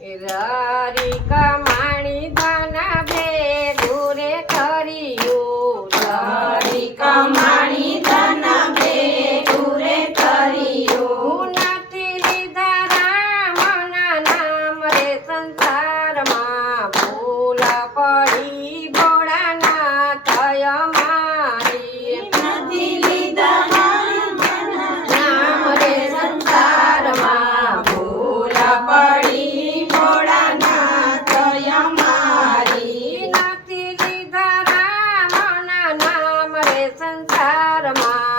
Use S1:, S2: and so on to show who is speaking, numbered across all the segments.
S1: રરી કમાણી દાના બે ગુરે કર્યું.
S2: રરી કમાણી દાના બે ગુરે કર્યું.
S1: નથી લીધા રામના નામ રે સંસારમાં ભૂલ પડી બોડાના થય મારી.
S2: નથી લીધા નામ રે સંસારમાં ભૂલ પડી
S1: સંસારમાં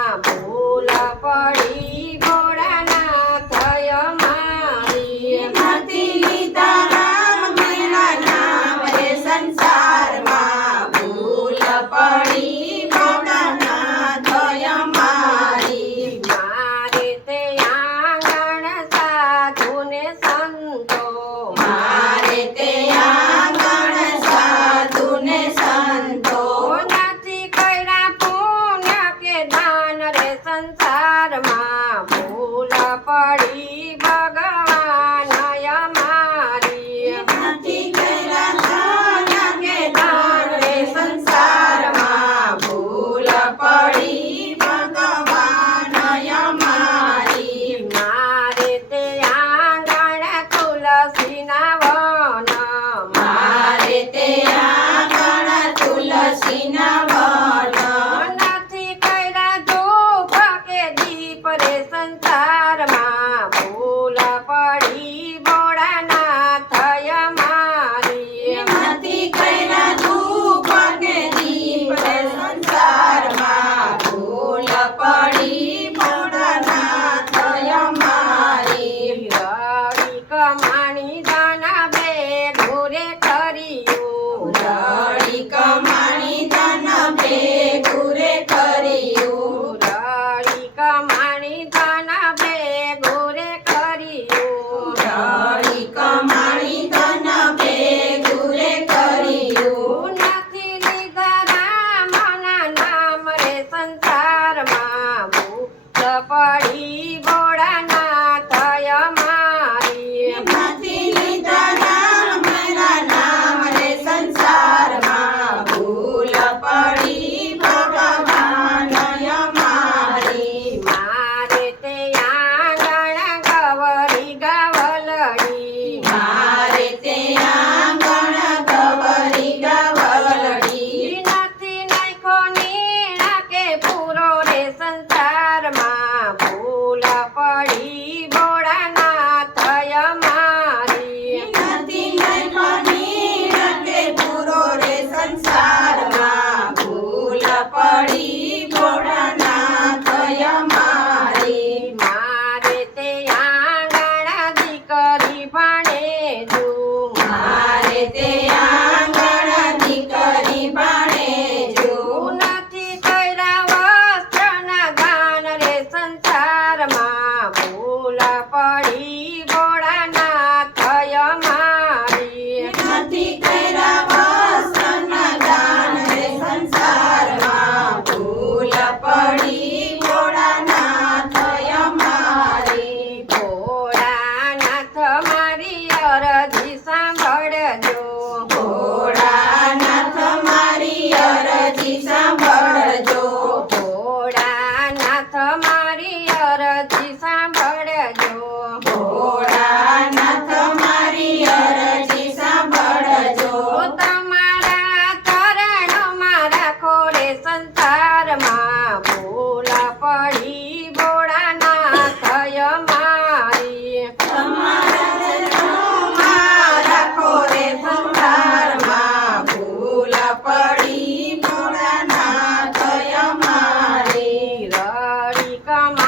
S1: papa. Bye. વળી બોળા ના થય મારી.
S2: નથી
S1: કર્યા વાસન દાન રે સંસારમાં. ભૂલ પડી
S2: બોળા ના થય
S1: મારી. બોળા ના
S2: મારી
S1: અરજી સાંભળ સંસારમાં બોલા પડી બોડાના થય મારી.
S2: મારા કોરે સંસારમાં થય મારી.
S1: રડી કમા